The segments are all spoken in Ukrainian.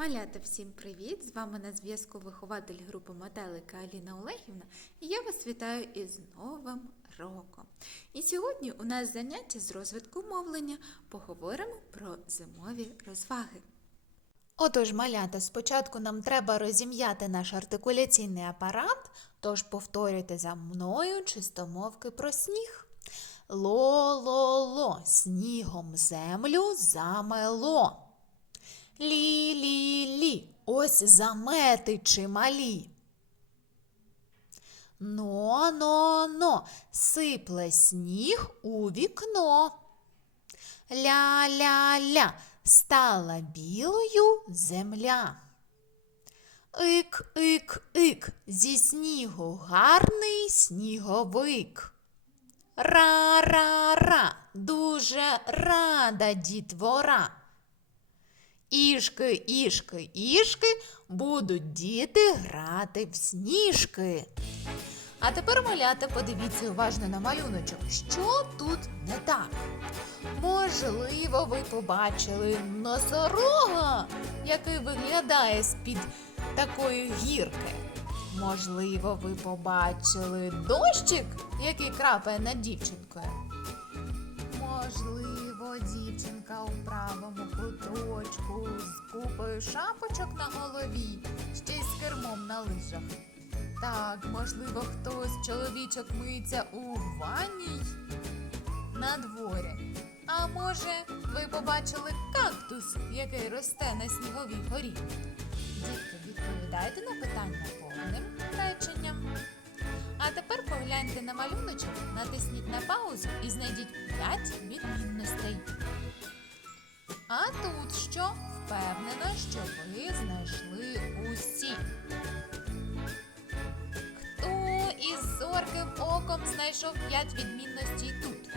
Малята, всім привіт! З вами на зв'язку вихователь групи Метелика Аліна Олегівна і я вас вітаю із Новим роком. І сьогодні у нас заняття з розвитку мовлення. Поговоримо про зимові розваги. Отож, малята, спочатку нам треба розім'яти наш артикуляційний апарат, тож повторюйте за мною чистомовки про сніг. Ло-ло-ло, снігом землю замело. Лі-лі-лі, ось замети чималі. Но-но-но, сипле сніг у вікно. Ля-ля-ля, стала білою земля. Ик-ик-ик, зі снігу гарний сніговик. Ра-ра-ра, дуже рада дітвора. Ішки, ішки, ішки, будуть діти грати в сніжки. А тепер, малята, подивіться уважно на малюночок, що тут не так. Можливо, ви побачили носорога, який виглядає з-під такої гірки. Можливо, ви побачили дощик, який крапає над дівчинкою. Можливо, дівчинка у правому куточку з купою шапочок на голові, ще й з кермом на лижах. Так, можливо, хтось чоловічок миється у ванній на дворі. А може, ви побачили кактус, який росте на сніговій горі? Дітки, відповідайте на питання погляньте на малюночок, натисніть на паузу і знайдіть 5 відмінностей. А тут що? Впевнена, що ви знайшли усі. Хто із зорким оком знайшов 5 відмінностей тут?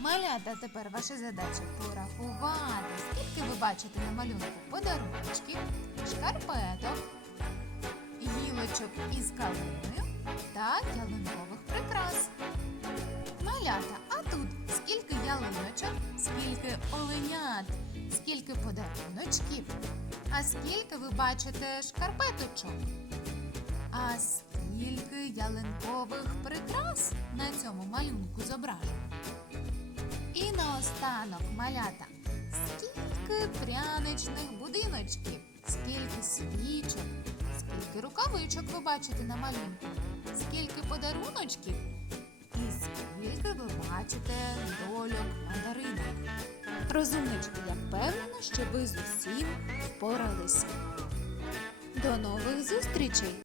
Малята, тепер ваша задача порахувати, скільки ви бачите на малюнку подаруночків, шкарпеток, гілочок із калиною ялинкових прикрас. Малята, а тут скільки ялиночок, скільки оленят, скільки подаруночків, а скільки ви бачите шкарпеточок? А скільки ялинкових прикрас на цьому малюнку зображено? І наостанок, малята, скільки пряничних будиночків, скільки свічок, скільки рукавичок ви бачите на малюнку, скільки подаруночків і скільки ви бачите дольок мандаринок. Розумнички, я впевнена, що ви з усім впоралися. До нових зустрічей!